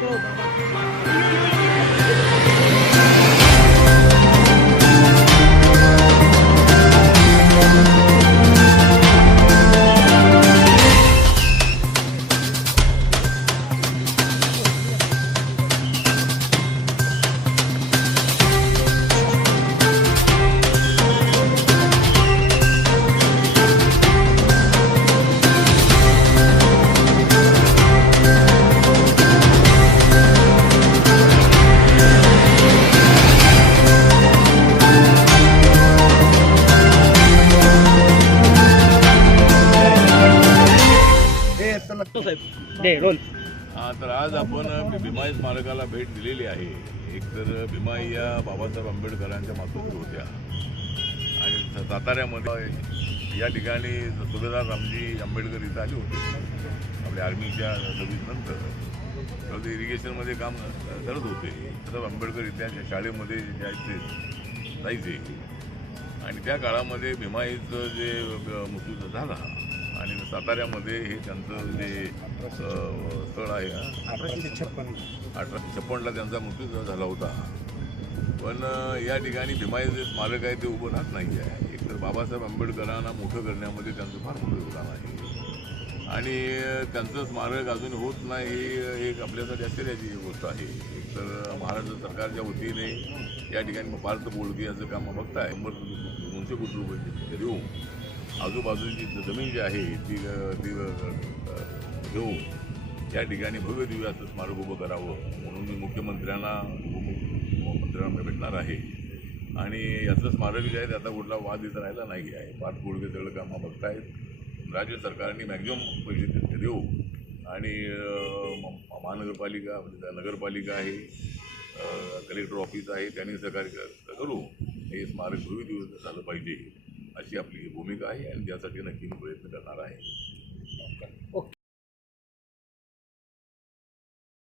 तर आज आपण भीमाई स्मारकाला भेट दिलेली आहे. एक तर भीमाई या बाबासाहेब आंबेडकरांच्या मातोश्री होत्या आणि साताऱ्यामध्ये या ठिकाणी सुभेदार रामजी आंबेडकर इथं आले होते आपल्या आर्मीच्या सर्व्हिसनंतर. तर ते इरिगेशनमध्ये काम करत होते. तर आंबेडकर इथल्या शाळेमध्ये जायचे आणि त्या काळामध्ये भीमाईचं जे मृत्यू झाला आणि साताऱ्यामध्ये हे त्यांचं जे स्थळ आहे 1856ला त्यांचा मृत्यू झाला होता. पण या ठिकाणी भीमाई जे स्मारक आहे ते उभं राहत नाही आहे. एकतर बाबासाहेब आंबेडकरांना मोठं करण्यामध्ये त्यांचं फार मोठं योगदान आहे आणि त्यांचं स्मारक अजून होत नाही ही एक आपल्यासाठी आश्चर्याची गोष्ट आहे. एकतर महाराष्ट्र सरकारच्या वतीने या ठिकाणी पार्थ बोळके याचं काम बघताय. 200 कोटी रुपये देऊन आजूबाजूची जमीन जी आहे ती घेऊन या ठिकाणी भव्य दिव्य असं स्मारक उभं करावं म्हणून मी मुख्यमंत्र्यांना उपमुख्यमंत्र्यांना भेटणार आहे. आणि याचं स्मारक जे आहे ते आता कुठला वाद इथं राहिला नाही आहे. पार्थ बोळके सगळं कामं बघतायत. राज्य सरकारने मॅक्झिमम पैसे देऊ आणि महानगरपालिका म्हणजे नगरपालिका आहे, कलेक्टर ऑफिस आहे, त्यांनी सहकार्य करू हे स्मारक भव्य दिवस झालं पाहिजे अशी आपली भूमिका आहे आणि त्यासाठी नक्की प्रयत्न करणार आहे.